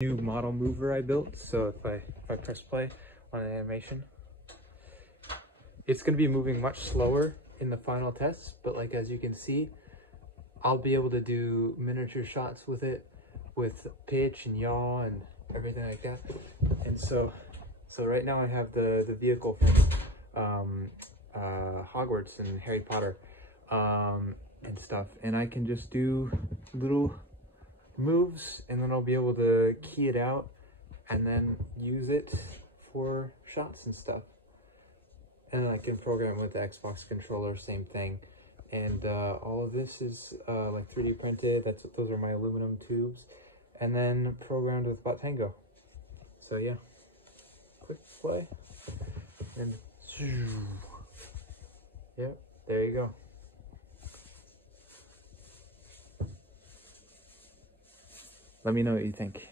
New model mover I built. So if I press play on an animation, it's going to be moving much slower in the final test, but like as you can see, I'll be able to do miniature shots with it, with pitch and yaw and everything like that. And so right now I have the vehicle from Hogwarts and Harry Potter and stuff, and I can just do little moves, and then I'll be able to key it out and then use it for shots and stuff. And I can program with the Xbox controller, same thing. And all of this is like 3D printed. Those are my aluminum tubes, and then programmed with Bottango. So yeah, quick play, and yep, there you go. Let me know what you think.